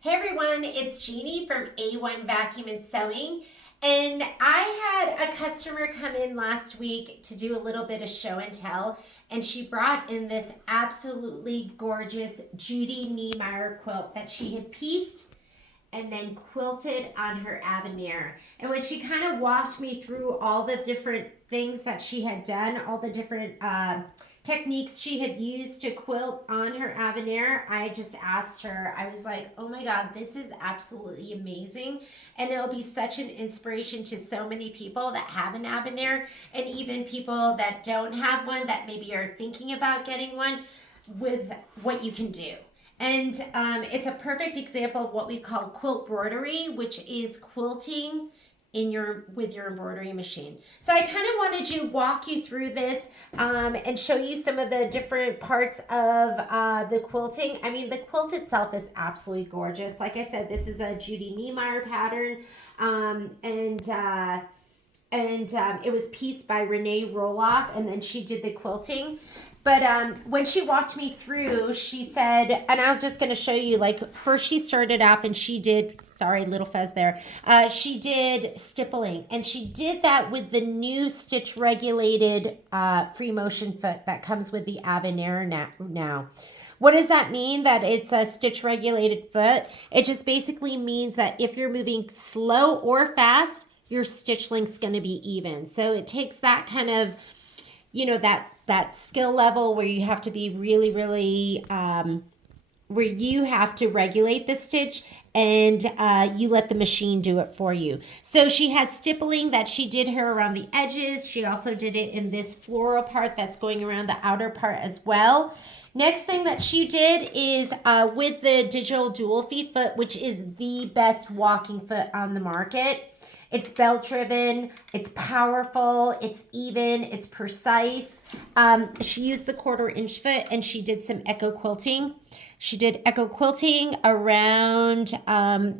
Hey everyone, it's Jeannie from A1 Vacuum and Sewing. And I had a customer come in last week to do a little bit of show and tell, and she brought in this absolutely gorgeous Judy Neimeyer quilt that she had pieced and then quilted on her Aveneer. And when she kind of walked me through all the different things that she had done, all the different techniques she had used to quilt on her Aveneer, I just asked her, I was like, oh my God, this is absolutely amazing. And it'll be such an inspiration to so many people that have an Aveneer, and even people that don't have one that maybe are thinking about getting one, with what you can do. And it's a perfect example of what we call quiltbroidery, which is quilting in your with your embroidery machine. So I kind of wanted to walk you through this and show you some of the different parts of the quilting. I mean, the quilt itself is absolutely gorgeous. Like I said, this is a Judy Neimeyer pattern, and it was pieced by Renee Roloff, and then she did the quilting. But when she walked me through, she said, and I was just going to show you, like, first she started off and she did, sorry, little fuzz there. She did stippling, and she did that with the new stitch regulated free motion foot that comes with the Aveneer now. What does that mean, that it's a stitch regulated foot? It just basically means that if you're moving slow or fast, your stitch length's going to be even. So it takes that kind of, that skill level where you have to be really, where you have to regulate the stitch, and you let the machine do it for you. So she has stippling that she did her around the edges. She also did it in this floral part that's going around the outer part as well. Next thing that she did is with the digital dual feet foot, which is the best walking foot on the market. It's belt driven, it's powerful, it's even, it's precise. She used the 1/4 inch foot, and she did some echo quilting. She did echo quilting around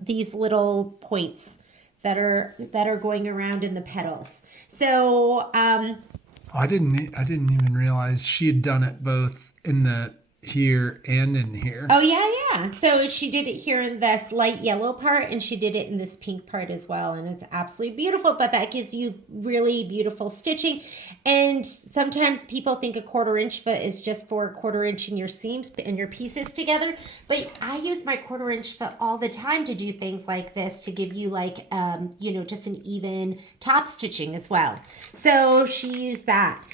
these little points that are going around in the petals. So I didn't even realize she had done it both in the here and in here. Oh yeah. So she did it here in this light yellow part, and she did it in this pink part as well, and it's absolutely beautiful. But that gives you really beautiful stitching. And sometimes people think a 1/4 inch foot is just for 1/4 inching your seams and your pieces together, but I use my 1/4 inch foot all the time to do things like this, to give you like just an even top stitching as well. So she used that.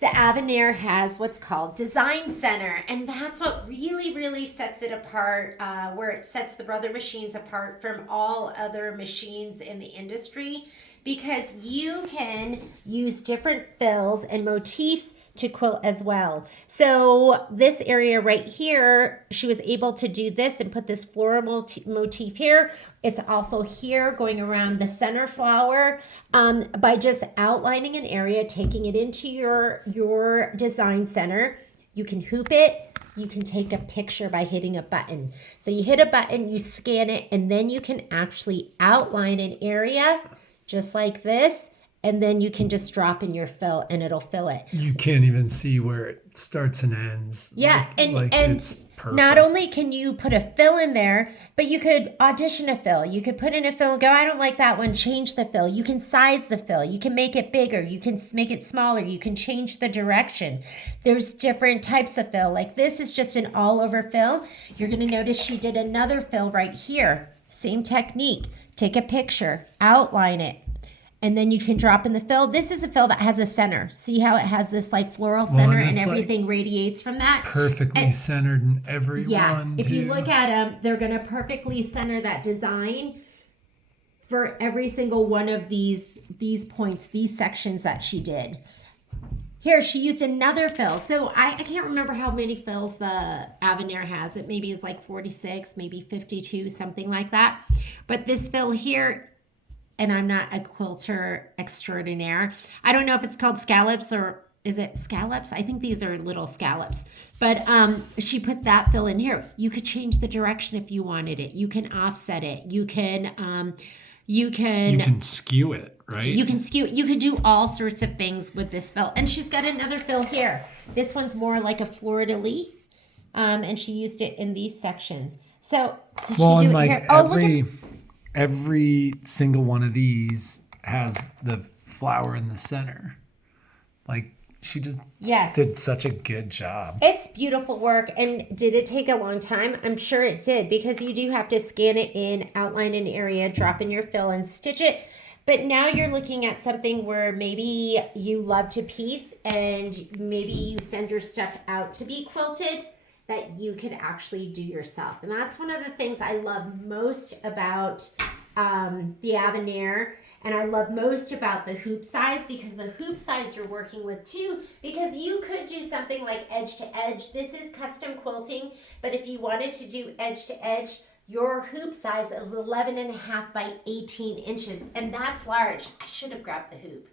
The Aveneer has what's called Design Center, and that's what really sets it apart, where it sets the Brother machines apart from all other machines in the industry, because you can use different fills and motifs to quilt as well. So this area right here, she was able to do this and put this floral motif here. It's also here going around the center flower, by just outlining an area, taking it into your design center. You can hoop it. You can take a picture by hitting a button. So you hit a button, you scan it, and then you can actually outline an area just like this. And then you can just drop in your fill, and it'll fill it. You can't even see where it starts and ends. Yeah, and it's not only can you put a fill in there, but you could audition a fill. You could put in a fill and go, I don't like that one, change the fill. You can size the fill. You can make it bigger. You can make it smaller. You can change the direction. There's different types of fill. Like this is just an all over fill. You're going to notice she did another fill right here. Same technique. Take a picture, outline it, and then you can drop in the fill. This is a fill that has a center. See how it has this like floral center, and everything radiates from that? Perfectly centered in every one. Yeah, if you look at them, they're going to perfectly center that design for every single one of these points, these sections that she did. Here, she used another fill. So I can't remember how many fills the Aveneer has. It maybe is like 46, maybe 52, something like that. But this fill here, and I'm not a quilter extraordinaire. I don't know if it's called scallops, or is it scallops? I think these are little scallops. But she put that fill in here. You could change the direction if you wanted it. You can offset it. You can skew it, right? You can skew it. You could do all sorts of things with this fill. And she's got another fill here. This one's more like a fleur-de-lis. And she used it in these sections. So did Well, you and do it like here? Oh, look at every single one of these has the flower in the center. Like she just yes. did such a good job. It's beautiful work. And did it take a long time? I'm sure it did, because you do have to scan it in, outline an area, drop in your fill, and stitch it. But now you're looking at something where maybe you love to piece and maybe you send your stuff out to be quilted that you can actually do yourself. And that's one of the things I love most about the Aveneer. And I love most about the hoop size, because the hoop size you're working with too, because you could do something like edge to edge. This is custom quilting, but if you wanted to do edge to edge, your hoop size is 11.5 by 18 inches, and that's large. I should have grabbed the hoop.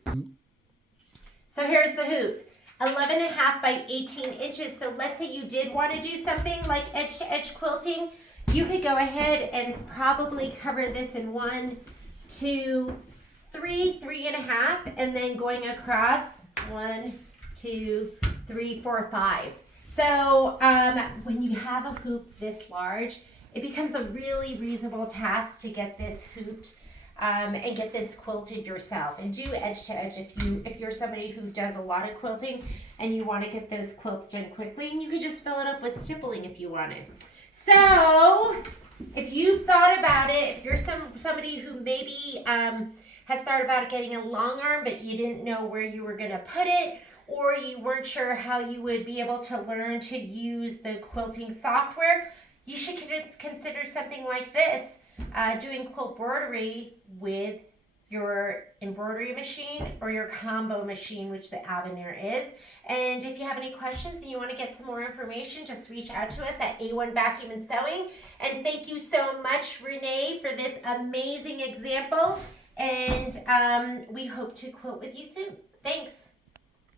So here's the hoop, 11.5 by 18 inches. So let's say you did want to do something like edge to edge quilting, you could go ahead and probably cover this in 1, 2, 3, 3.5, and then going across 1, 2, 3, 4, 5. So when you have a hoop this large, it becomes a really reasonable task to get this hooped and get this quilted yourself, and do edge to edge if you're somebody who does a lot of quilting and you want to get those quilts done quickly. And you could just fill it up with stippling if you wanted. So if you've thought about it, if you're somebody who maybe has thought about getting a long arm but you didn't know where you were going to put it, or you weren't sure how you would be able to learn to use the quilting software, you should consider something like this, doing Quiltbroidery with your embroidery machine or your combo machine, which the Aveneer is. And if you have any questions and you want to get some more information, just reach out to us at A1 Vacuum and Sewing. And thank you so much, Renee, for this amazing example. And we hope to quilt with you soon. Thanks.